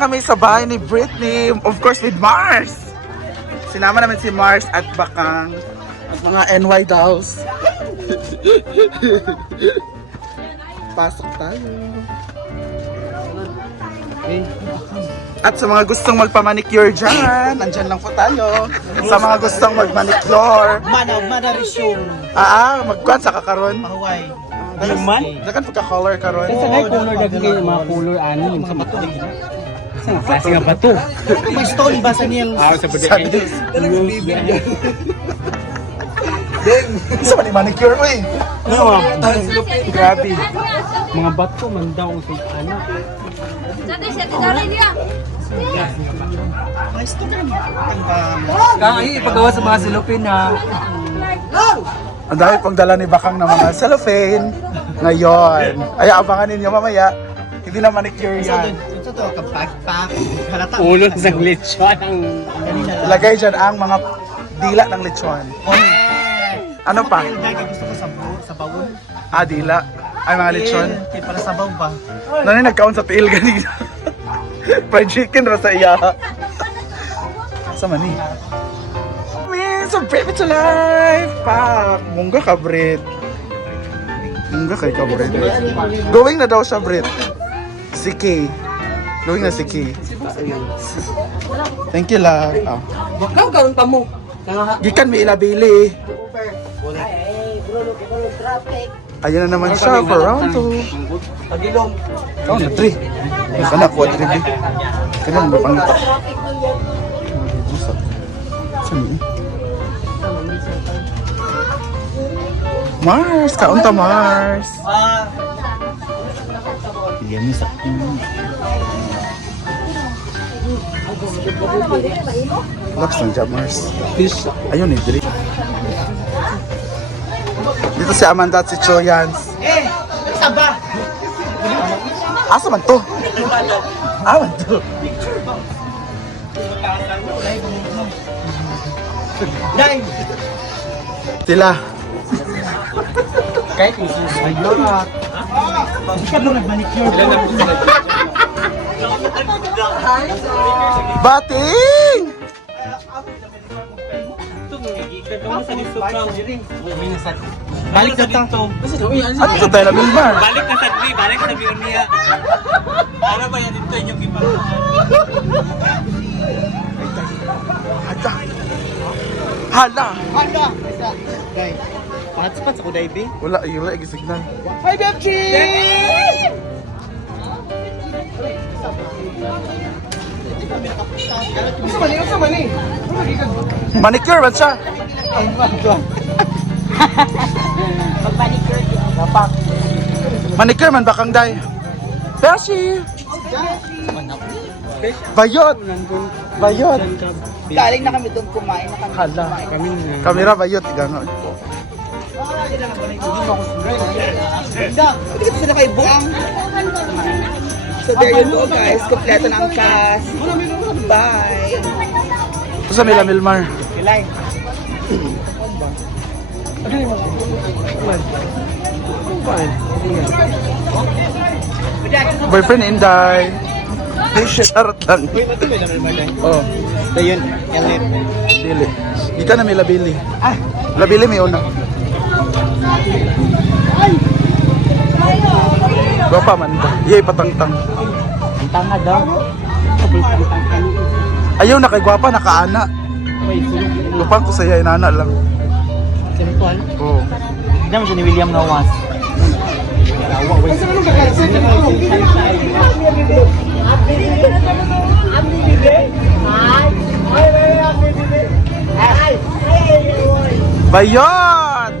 Kami sa bahay ni Britney, of course with Mars. Sinama namin si Mars at Bakang at mga NY dolls. Pasok tayo. At sa mga gustong magpamanicure dyan, nandyan lang po tayo. Sa mga gustong magmanicure. Manarisyon. Magkuhan sa kakaroon. Mahuway. Man? Dakan pagka-color karon. Sa ngay color daghan kayo mga color ani yung sa bato. Sa klase nga bato. May stone ba sa niyang? Sa Sabi. Isa man ni manicure ko eh. Grabe. Mga bato man daw sa anak. May stone. Kaya ipagawa sa mga silupin ha. Ang dami pang dala ni Bakang ng mga cellophane ngayon. Ay, abangan ninyo mamaya. Hindi na manicure yan. Ito to, kapag-pak. Halata. Ulo sa lechon ang Ilagay dyan ang mga dila ng lechon. Ano pa? Gusto ko sa bawon. Dila. Ay, mga lechon. Kaya para sabaw ba? Nani nagkaon sa tiil ganito. Fried chicken ra sa iya. Sa mani. So baby to life! Pak! Mungga ka, Brit. Mungga kay ka, Brit. Going na daw siya, Brit. Si Kay. Going na si Kay. Thank you, love. Bakaw karon pa mo. Gikan may ilabili. Ayan na naman siya for round 2. Pagilong. Oh, na 3. Kana, 4 3. Kana, mapangita. Saan Mars! Kaunta Mars! Yan ni sakit. Laps ng job, Mars. Fish. Ayun eh, dili. Dito si Amanda at si Choyans. Saba! Asa man to? Man to. Dahil! Tila. Kahit isa sa yara. Hindi ka doon nag-manicure. Bating! Balik na to. Ano ito tayo na Bilmar? Balik na sa Dwi, balik sa Birnia. Para ba yan dito yung iba? Hala! Hala! Guys, hotspot sa kuday, B. Wala, yung lagi signal. Hi, Bebchi! Sa mali. Manicure man siya. Manicure man bakang day. Beshi! Bayot! Bayot! Galing na kami doon, kumain na kami. Hala. Kami Kamera bayot, igano. Hindi ka sila kay Buang. So there you go, guys. Kompleto na ang cast. Bye! Ito sa Mila Milmar. Kilay. Boyfriend Inday. Charot lang. Oh, Ayun, yan net. dili. Di ka na may labili. Labili may una. Gwapa man ba? Yay, patangtang. ang tanga daw. Ayaw na kay gwapa, nakaana. Lupang ko sa'yo, inana lang. Simple. Oo. Hindi mo siya ni William Nawas. Bayot!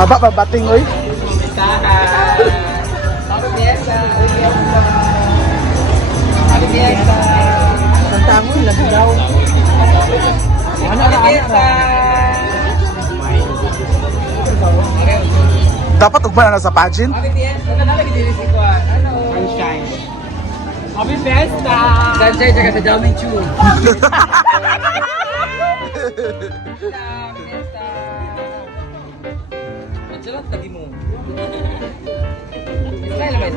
Haba pa bating, oy. Tantangon, lagdaw. Dapat ugban na sa pageant. Sunshine. Happy Fiesta! Sanchez, tsaka sa Jamin Chu. Machalat lagi mo. Smile naman.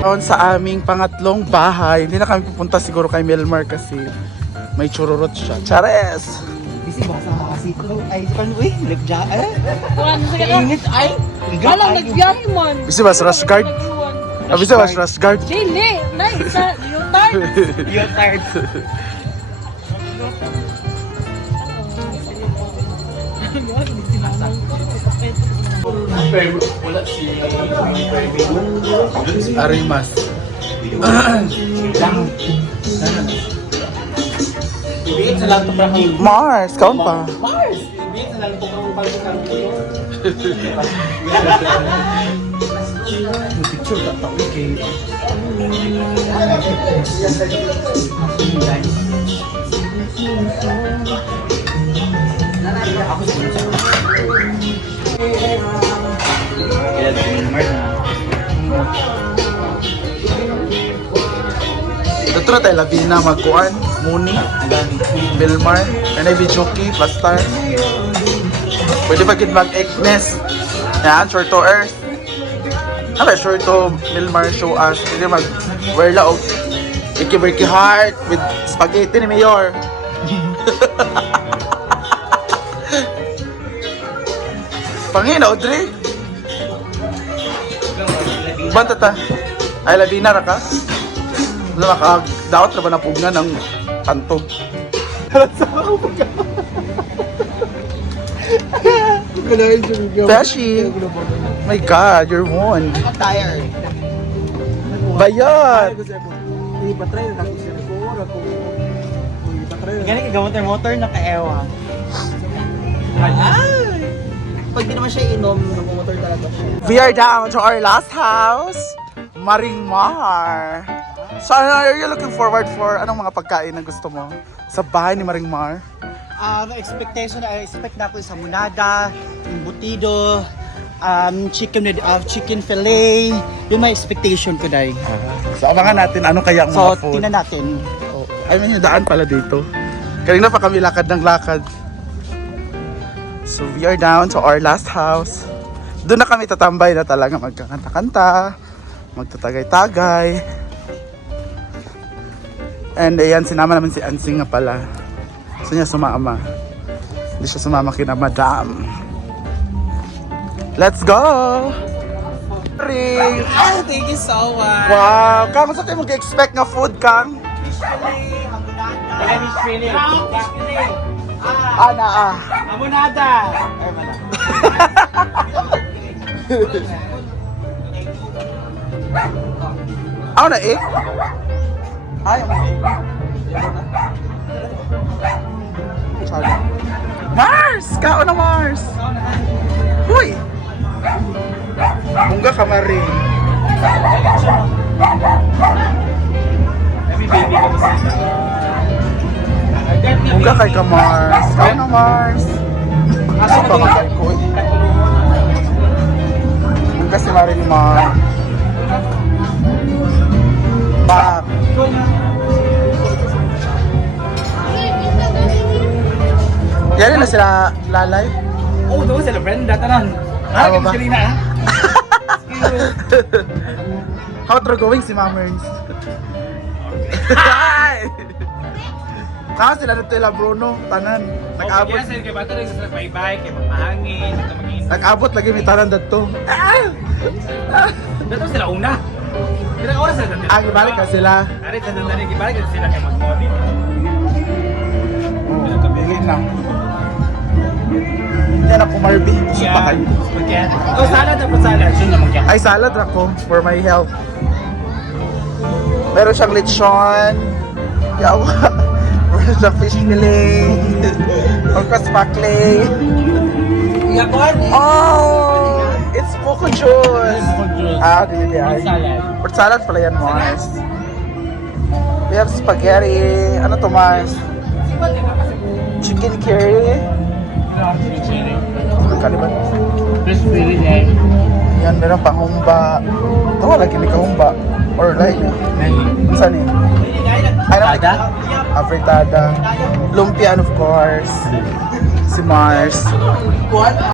Noon sa aming pangatlong bahay, hindi na kami pupunta siguro kay Melmar kasi may chururot siya. Chares! Busy ba sa mga siko? Ay, uy, nagja, Kuhan sa Init, ay. Walang nagbiyahe man. Bisa ba sa Rush Guard? Bisa ba sa Rush Guard? Dili, nay, sa Leotard. You're tired. Arimas. Ibigit sa lang ito para kang Mars, kaon pa. Mars! Ibigit sa lang ito kang pagkakang picture tak tahu ke. Aku sebenarnya. Dito tayo Labina, Magkuan, Muni, Belmar, NIV Jockey, Plastar. Pwede pa gid mag-Eknes. Yan, short to earth. Ano short to Belmar show us. Pwede mag-Werla o Iki Heart with spaghetti ni Mayor. Pangina, Audrey. Banta ta. Ay, Labina ra ka? Wala ka, daot na ba napugnan ng pantog? Beshi! My God, you're one. I'm tired. Bayat! Ganun ka motor na kaewa. Ay! Pag di naman siya inom, nag-motor talaga siya. We are down to our last house, Maringmar. So, are you looking forward for anong mga pagkain na gusto mo sa bahay ni Maringmar? Expectation na expect na ako sa munada, embutido, chicken fillet. Yun may expectation ko dahil. So, abangan natin ano kaya ang So, mga food. tingnan natin. Ay, may daan pala dito. Kanina pa kami lakad ng lakad. So, we are down to our last house. Doon na kami tatambay na talaga magkakanta-kanta, magtatagay-tagay. And ayan, sinama naman si Ansing nga pala. Gusto niya sumama. Hindi siya sumama kina Madam. Let's go! Ring! Oh, thank you so much. Wow! Kang, saan tayo mag-expect nga food, Kang? Fish fillet, hamunada. Fish fillet. Fish fillet. Ana ah. Hamunada. Ay, mana. Ako na eh. Ay, Sorry. Mars! Kao na Mars! Huy! Mungga ka Maring. Happy baby ko sa. Mungga kay ka Mars. Kao na Mars. Asa pa ka ko eh. Mungga si Maring Mar. Back. Yan na sila lalay. Oh, doon sila Brenda tanan. Ano ba? Kanina ah. How they're going si Mamerings? Hi! Kaya sila dito ila Bruno, tanan. Nag-abot. Kaya sila kay bato rin sa bye-bye, kay magmahangin, ito mag-iisa. Nag-abot lagi may tanan dito. Dato sila una. Kailang oras sila dito. Ibalik ka sila. Ari, tanda-tanda ibalik ka sila kay mag-morning. Bigyan lang. Yan ako Marby. Supakan. Spaghetti. Oh, salad na po salad. Sino naman kaya? Ay, salad ako for my health. Meron siyang lechon. Yawa. Meron siyang fish fillet. Orcas pakle. Oh! It's Coco Juice. Ah, dili ay. Salad. Fruit salad pala yan, Mars. We have spaghetti. Ano to, Mars? Chicken curry. Kaliban. Fish fillet eh. Yan, meron pang humba. wala lagi ni kahumba. Or like, saan eh? Fritada? Afritada. Lumpia, of course. Si Mars.